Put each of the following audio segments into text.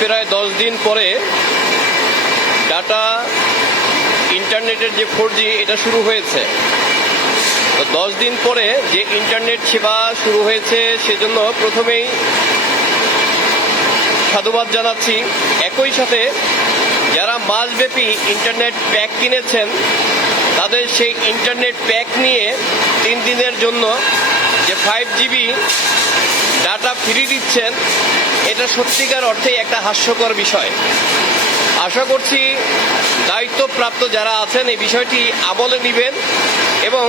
প্রায় দশ দিন পরে ডাটা ইন্টারনেটের যে ফোর এটা শুরু হয়েছে। তো দশ দিন পরে যে ইন্টারনেট সেবা শুরু হয়েছে, সেজন্য প্রথমেই সাধুবাদ জানাচ্ছি। একই সাথে যারা মাসব্যাপী ইন্টারনেট প্যাক কিনেছেন, তাদের সেই ইন্টারনেট প্যাক নিয়ে তিন দিনের জন্য যে ফাইভ জিবি ডাটা ফ্রি দিচ্ছেন, এটা সত্যিকার অর্থেই একটা হাস্যকর বিষয়। আশা করছি দায়িত্বপ্রাপ্ত যারা আছেন এই বিষয়টি আমলে নেবেন এবং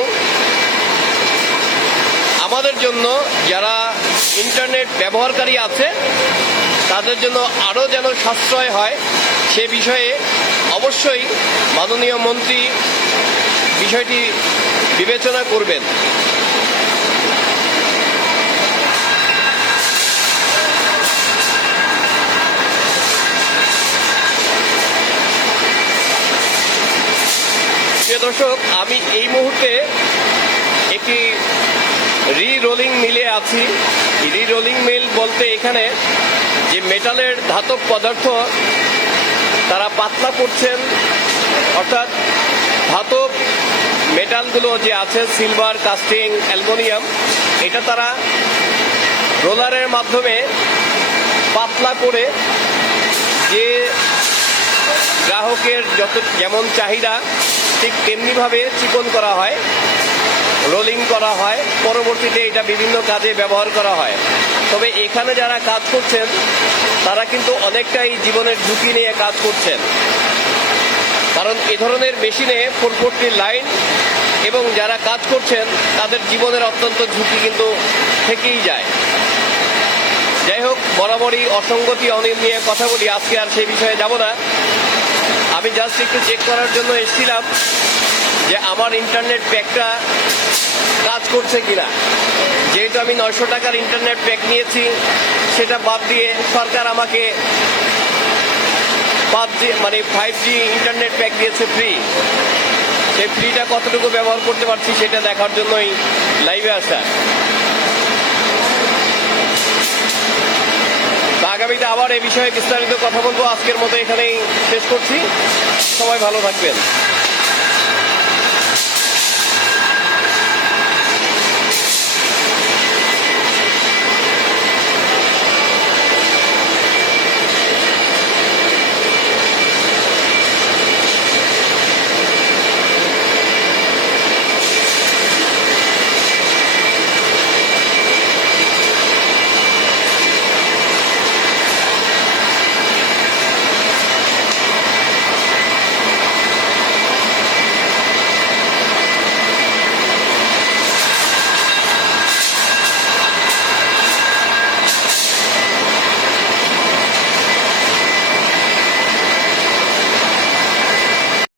আমাদের জন্য যারা ইন্টারনেট ব্যবহারকারী আছে, তাদের জন্য আরও যেন সাশ্রয় হয়, সে বিষয়ে অবশ্যই মাননীয় মন্ত্রী বিষয়টি বিবেচনা করবেন। দর্শক, আমি এই মুহূর্তে একটি রি রোলিং মিলে আছি। রি রোলিং মিল বলতে এখানে যে মেটালের ধাতব পদার্থ, তারা পাতলা করছেন। অর্থাৎ ধাতব মেটালগুলো যে আছে সিলভার কাস্টিং অ্যালমোনিয়াম এটা তারা রোলারের মাধ্যমে পাতলা করে যে গ্রাহকের যত যেমন চাহিদা ঠিক তেমনিভাবে চিকন করা হয় রোলিং করা হয়, পরবর্তীতে এটা বিভিন্ন কাজে ব্যবহার করা হয়। তবে এখানে যারা কাজ করছেন, তারা কিন্তু অনেকটাই জীবনের ঝুঁকি নিয়ে কাজ করছেন। কারণ এ ধরনের মেশিনে ফোরফোরটি লাইন এবং যারা কাজ করছেন, তাদের জীবনের অত্যন্ত ঝুঁকি কিন্তু থেকেই যায়। যাই হোক, বরাবরই অসঙ্গতি অনিয়ম নিয়ে কথা বলি, আজকে আর সেই বিষয়ে যাব না। আমি জাস্ট একটু চেক করার জন্য এসেছিলাম যে আমার ইন্টারনেট প্যাকটা কাজ করছে কিনা। যেহেতু আমি নয়শো টাকার ইন্টারনেট প্যাক নিয়েছি, সেটা বাদ দিয়ে সরকার আমাকে বাদ দিয়ে মানে ফাইভ জি ইন্টারনেট প্যাক দিয়েছে ফ্রি সেই ফ্রিটা কতটুকু ব্যবহার করতে পারছি সেটা দেখার জন্যই লাইভে আসা তো আগামীতে আবার এ বিষয়ে বিস্তারিত কথা বলব। আজকের মতো এখানেই শেষ করছি। সবাই ভালো থাকবেন।